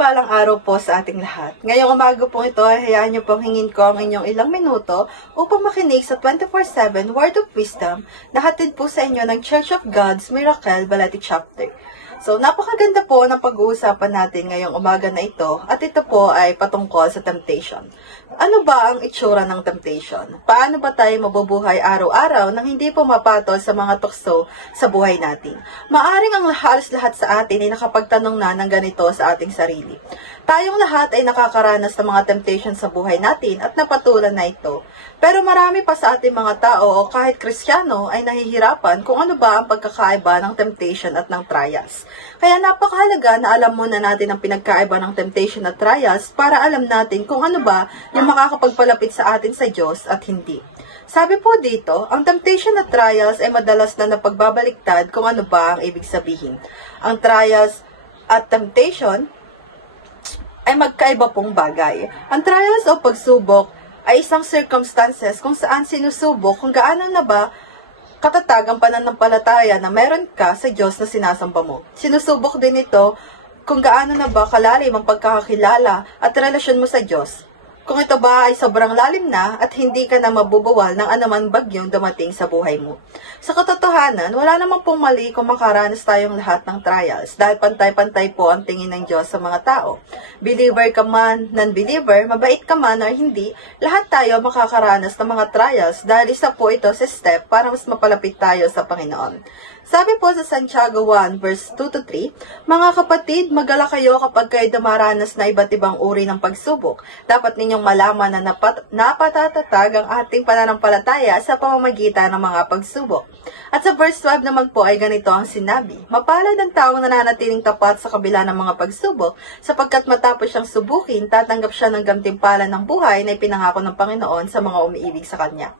mapagpalang araw po sa ating lahat. Ngayong umaga pong ito, hayaan niyo pong hingin ko ang inyong ilang minuto upang makinig sa 24/7 Word of Wisdom na hatid po sa inyo ng Church of God's Miracle Balete Chapter. So, napakaganda po ng pag-uusapan natin ngayong umaga na ito at ito po ay patungkol sa temptation. Ano ba ang itsura ng temptation? Paano ba tayo mabubuhay araw-araw nang hindi po mapatol sa mga tukso sa buhay natin? Maaring ang halos lahat sa atin ay nakapagtanong na ng ganito sa ating sarili. Tayong lahat ay nakakaranas ng mga temptation sa buhay natin at napatulan na ito. Pero marami pa sa ating mga tao o kahit Kristiyano ay nahihirapan kung ano ba ang pagkakaiba ng temptation at ng trials. Kaya napakahalaga na alam muna natin ang pinagkaiba ng temptation at trials para alam natin kung ano ba yung makakapagpalapit sa atin sa Diyos at hindi. Sabi po dito, ang temptation at trials ay madalas na napagbabaliktad kung ano ba ang ibig sabihin. Ang trials at temptation ay magkaiba pong bagay. Ang trials o pagsubok ay isang circumstances kung saan sinusubok kung gaano na ba katatag ang pananampalataya na meron ka sa Diyos na sinasamba mo. Sinusubok din ito kung gaano na ba kalalim ang pagkakakilala at relasyon mo sa Diyos. Kung ito ba ay sobrang lalim na at hindi ka na mabubawal ng anuman bagyong dumating sa buhay mo. Sa katotohanan, wala namang pong mali kung makaranas tayong lahat ng trials dahil pantay-pantay po ang tingin ng Diyos sa mga tao. Believer ka man, non-believer, mabait ka man or hindi, lahat tayo makakaranas ng mga trials dahil isa po ito sa step para mas mapalapit tayo sa Panginoon. Sabi po sa Santiago 1 verse 2-3, Mga kapatid, magala kayo kapag kayo dumaranas na iba't ibang uri ng pagsubok. Dapat ninyong malaman na napatatatag ang ating pananampalataya sa pamamagitan ng mga pagsubok. At sa verse 12 naman po ay ganito ang sinabi, Mapalad ang taong nananatiling tapat sa kabila ng mga pagsubok, sapagkat matapos siyang subukin, tatanggap siya ng gantimpala ng buhay na ipinangako ng Panginoon sa mga umiibig sa Kanya.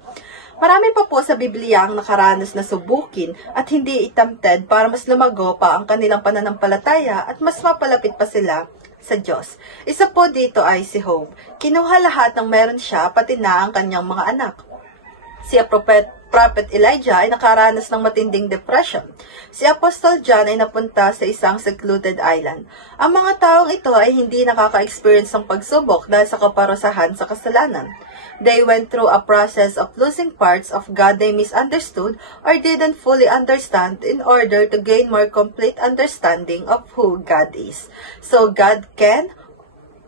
Marami pa po sa Biblia ang nakaranas na subukin at hindi tempted para mas lumago pa ang kanilang pananampalataya at mas mapalapit pa sila sa Diyos. Isa po dito ay si Job. Kinuha lahat ng meron siya, pati na ang kanyang mga anak. Si Prophet Elijah ay nakaranas ng matinding depression. Si Apostle John ay napunta sa isang secluded island. Ang mga taong ito ay hindi nakaka-experience ng pagsubok dahil sa kaparusahan sa kasalanan. They went through a process of losing parts of God they misunderstood or didn't fully understand in order to gain more complete understanding of who God is. So God can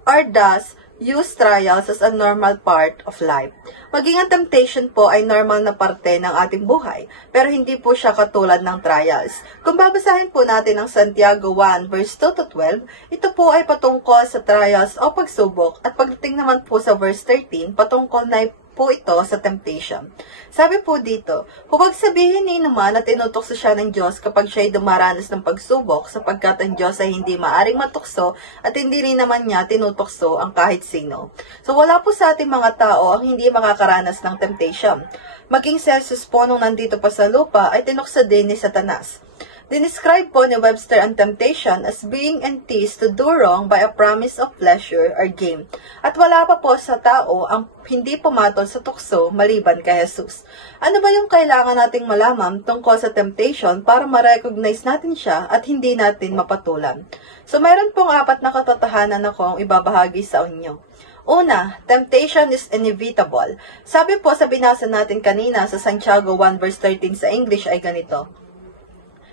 or does use trials as a normal part of life. Maging ang temptation po ay normal na parte ng ating buhay, pero hindi po siya katulad ng trials. Kung babasahin po natin ang Santiago 1 verse 2-12, ito po ay patungkol sa trials o pagsubok at pagdating naman po sa verse 13, patungkol na po ito sa temptation. Sabi po dito, huwag sabihin ni naman na tinutokso siya ng Diyos kapag siya'y dumaranas ng pagsubok sapagkat ang Diyos ay hindi maaring matukso at hindi rin naman niya tinutokso ang kahit sino. So wala po sa ating mga tao ang hindi makakaranas ng temptation. Maging si Jesus po nung nandito pa sa lupa ay tinukso din ni Satanas. Dinescribe po ni Webster ang temptation as being enticed to do wrong by a promise of pleasure or gain. At wala pa po sa tao ang hindi pumatol sa tukso maliban kay Jesus. Ano ba yung kailangan nating malaman tungkol sa temptation para ma-recognize natin siya at hindi natin mapatulan? So mayroon pong 4 na katotohanan akong ibabahagi sa inyo. Una, temptation is inevitable. Sabi po sa binasa natin kanina sa Santiago 1 verse 13 sa English ay ganito,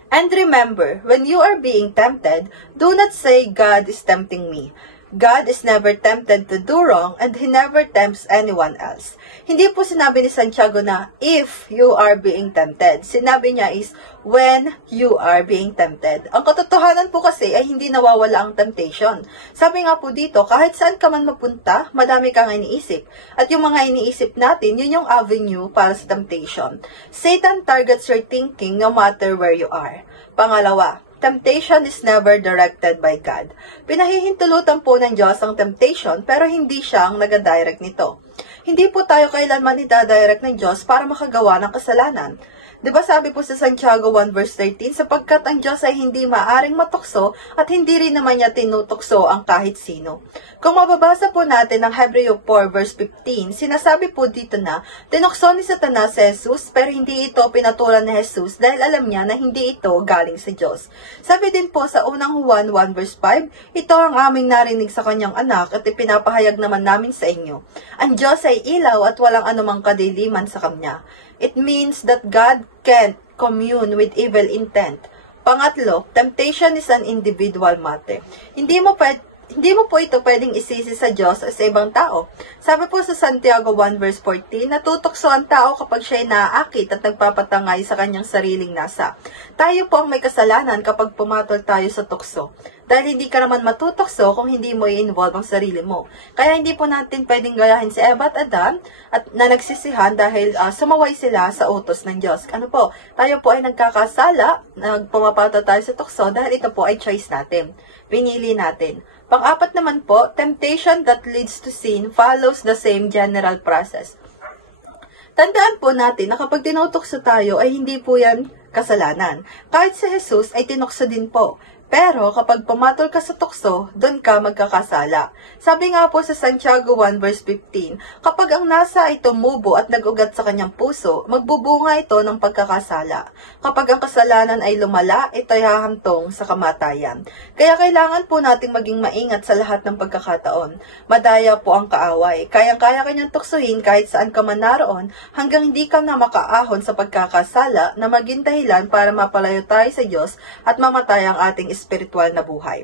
And remember, when you are being tempted, do not say, God is tempting me. God is never tempted to do wrong and He never tempts anyone else. Hindi po sinabi ni Santiago na if you are being tempted. Sinabi niya is when you are being tempted. Ang katotohanan po kasi ay hindi nawawala ang temptation. Sabi nga po dito, kahit saan ka man mapunta, madami kang iniisip. At yung mga iniisip natin, yun yung avenue para sa temptation. Satan targets your thinking no matter where you are. Pangalawa, temptation is never directed by God. Pinahihintulutan po ng Diyos ang temptation pero hindi siya ang nag-direct nito. Hindi po tayo kailanman ida-direct ng Diyos para makagawa ng kasalanan. Di ba sabi po sa Santiago 1 verse 13, sapagkat ang Diyos ay hindi maaring matukso at hindi rin naman niya tinutukso ang kahit sino. Kung mababasa po natin ang Hebreo 4 verse 15, sinasabi po dito na tinukso ni Satanas si Jesus pero hindi ito pinatulan ni Jesus dahil alam niya na hindi ito galing sa Diyos. Sabi din po sa unang Juan 1 verse 5, ito ang aming narinig sa kanyang anak at ipinapahayag naman namin sa inyo. Ang Diyos ay ilaw at walang anumang kadiliman sa kanya. It means that God can't commune with evil intent. Pangatlo, temptation is an individual matter. Hindi mo po ito pwedeng isisi sa Diyos o sa ibang tao. Sabi po sa Santiago 1 verse 14, natutokso ang tao kapag siya ay naaakit at nagpapatangay sa kanyang sariling nasa. Tayo po ang may kasalanan kapag pumatol tayo sa tukso. Dahil hindi ka naman matutokso kung hindi mo i-involve ang sarili mo. Kaya hindi po natin pwedeng gayahin si Eva at Adam at na nagsisihan dahil sumaway sila sa utos ng Diyos. Ano po? Tayo po ay nagkakasala, pumapatol tayo sa tukso dahil ito po ay choice natin. Pinili natin. Pang-apat naman po, temptation that leads to sin follows the same general process. Tandaan po natin na kapag tinutokso tayo ay hindi po yan kasalanan. Kahit si Jesus ay tinukso din po. Pero kapag pumatol ka sa tukso, doon ka magkakasala. Sabi nga po sa Santiago 1 verse 15, kapag ang nasa ay tumubo at nag-ugat sa kanyang puso, magbubunga ito ng pagkakasala. Kapag ang kasalanan ay lumala, ito ay hahantong sa kamatayan. Kaya kailangan po nating maging maingat sa lahat ng pagkakataon. Madaya po ang kaaway. Kayang-kaya kanyang tuksuhin kahit saan ka man naroon hanggang hindi ka na makaahon sa pagkakasala na maging dahilan para mapalayo tayo sa Diyos at mamatay ang ating espiritual na buhay.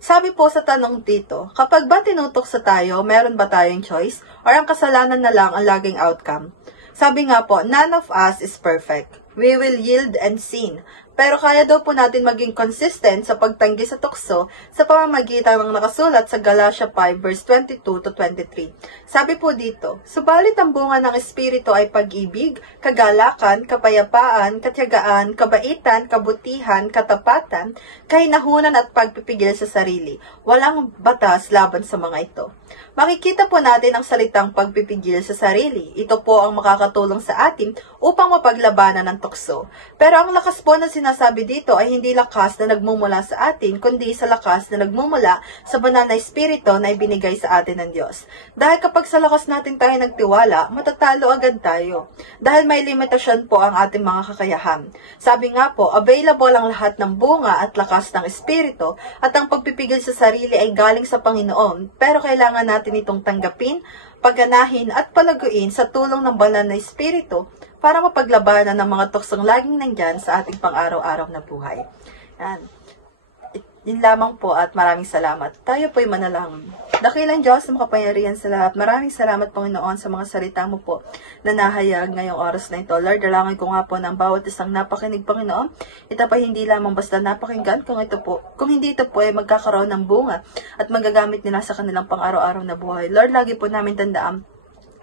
Sabi po sa tanong dito, kapag ba tinutokso tayo, meron ba tayong choice? Or ang kasalanan na lang ang laging outcome? Sabi nga po, none of us is perfect. We will yield and sin. Pero kaya daw po natin maging consistent sa pagtanggi sa tukso sa pamamagitan ng nakasulat sa Galatia 5 verse 22 to 23. Sabi po dito, subalit ang bunga ng Espiritu ay pag-ibig, kagalakan, kapayapaan, katiyagaan, kabaitan, kabutihan, katapatan, kahinahunan at pagpipigil sa sarili. Walang batas laban sa mga ito. Makikita po natin ang salitang pagpipigil sa sarili. Ito po ang makakatulong sa atin upang mapaglabanan ng tukso. Pero ang lakas po na sinasabi dito ay hindi lakas na nagmumula sa atin, kundi sa lakas na nagmumula sa banal na espiritu na ibinigay sa atin ng Diyos. Dahil kapag sa lakas natin tayo nagtiwala, matatalo agad tayo. Dahil may limitasyon po ang ating mga kakayahan. Sabi nga po, available ang lahat ng bunga at lakas ng espiritu at ang pagpipigil sa sarili ay galing sa Panginoon. Pero kailangan natin itong tanggapin, pagganahin at palaguin sa tulong ng banal na espiritu para mapaglabanan ng mga tuksong laging nandyan sa ating pang-araw-araw na buhay. Yan. Yun lamang po at maraming salamat. Tayo po'y manalangin. Dakilang Diyos na makapangyarihan sa lahat. Maraming salamat, Panginoon, sa mga salita mo po na nahayag ngayong oras na ito. Lord, dalangin ko nga po ng bawat isang napakinig, Panginoon. Ito pa hindi lamang basta napakinggan, kung hindi ito po ay magkakaroon ng bunga at magagamit nila sa kanilang pang-araw-araw na buhay. Lord, lagi po namin tandaan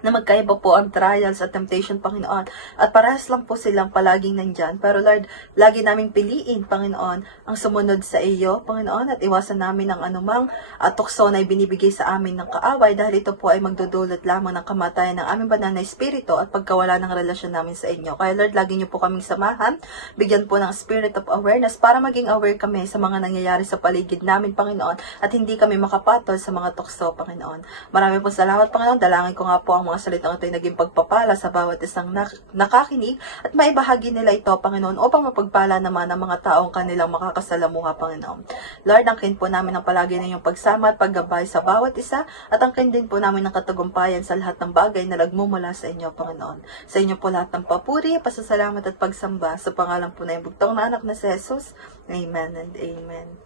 na magkaiba po ang trials at temptation, Panginoon. At parehas lang po silang palaging nandyan. Pero Lord, lagi namin piliin, Panginoon, ang sumunod sa iyo, Panginoon, at iwasan namin ang anumang tukso na ibinibigay sa amin ng kaaway dahil ito po ay magdudulot lamang ng kamatayan ng aming banal na espiritu at pagkawala ng relasyon namin sa inyo. Kaya Lord, lagi niyo po kaming samahan, bigyan po ng spirit of awareness para maging aware kami sa mga nangyayari sa paligid namin, Panginoon, at hindi kami makapatol sa mga tukso, Panginoon. Marami po salamat, Panginoon. Dalangin ko nga po ang mga salitang ito ay naging pagpapala sa bawat isang nakakinig at maibahagi nila ito, Panginoon, upang mapagpala naman ang mga taong kanilang makakasalamuha, Panginoon. Lord, angkin po namin ang palagi ninyong pagsama at paggabay sa bawat isa at angkin din po namin ang katagumpayan sa lahat ng bagay na nagmumula sa inyo, Panginoon. Sa inyo po lahat ng papuri, pasasalamat at pagsamba sa pangalan po na yung bugtong na anak na si Jesus. Amen and amen.